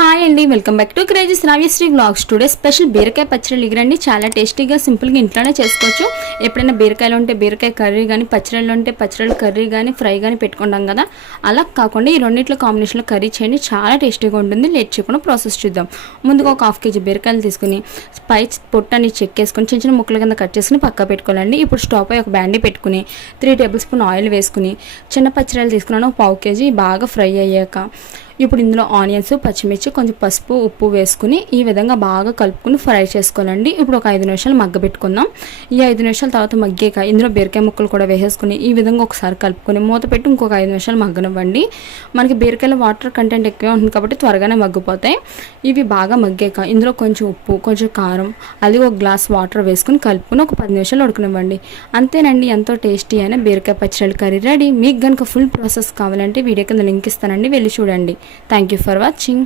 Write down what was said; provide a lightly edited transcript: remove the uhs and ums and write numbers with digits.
Hi అండి, welcome back to crazy Sravyasri vlogs. Today special బీరకాయ పచ్చడి ఇగరండి. చాలా టేస్టీగా సింపుల్గా ఇంట్లోనే చేసుకోవచ్చు. ఎప్పుడైనా బీరకాయలు ఉంటే బీరకాయ కర్రీ కానీ, పచ్చడిలో ఉంటే పచ్చడి కర్రీ కానీ, ఫ్రై కానీ పెట్టుకుంటాం కదా, అలా కాకుండా ఈ రెండింటిలో కాంబినేషన్లో కర్రీ చేయండి, చాలా టేస్టీగా ఉంటుంది. లేట్ చేయకుండా ప్రాసెస్ చూద్దాం. ముందుగా ఒక హాఫ్ కేజీ బీరకాయలు తీసుకుని పై పొట్టని చెక్కేసుకొని చిన్న చిన్న ముక్కల కింద కట్ చేసుకుని పక్క పెట్టుకోవాలండి. ఇప్పుడు స్టవ్ పై ఒక బ్యాండీ పెట్టుకుని 3 టేబుల్ స్పూన్ ఆయిల్ వేసుకుని చిన్న పచ్చిరాయలు తీసుకున్నాను, 1/2 కేజీ బాగా ఫ్రై అయ్యాక ఇప్పుడు ఇందులో ఆనియన్స్, పచ్చిమిర్చి, కొంచెం పసుపు, ఉప్పు వేసుకుని ఈ విధంగా బాగా కలుపుకుని ఫ్రై చేసుకోవాలండి. ఇప్పుడు ఒక 5 నిమిషాలు మగ్గబెట్టుకుందాం. ఈ 5 నిమిషాల తర్వాత మగ్గాక ఇందులో బీరకాయ ముక్కలు కూడా వేసేసుకుని ఈ విధంగా ఒకసారి కలుపుకొని మూత పెట్టి ఇంకొక 5 నిమిషాలు మగ్గనివ్వండి. మనకి బీరకాయలో వాటర్ కంటెంట్ ఎక్కువే ఉంటుంది కాబట్టి త్వరగానే మగ్గిపోతాయి. ఇవి బాగా మగ్గాక ఇందులో కొంచెం ఉప్పు, కొంచెం కారం, అది ఒక గ్లాస్ వాటర్ వేసుకుని కలుపుకొని ఒక 10 నిమిషాలు ఉడకనివ్వండి. అంతేనండి, ఎంతో టేస్టీ అయిన బీరకాయ పచ్చడి కర్రీ రెడీ. మీకు కనుక ఫుల్ ప్రాసెస్ కావాలంటే వీడియో కింద లింక్ ఇస్తానండి, వెళ్ళి చూడండి. Thank you for watching.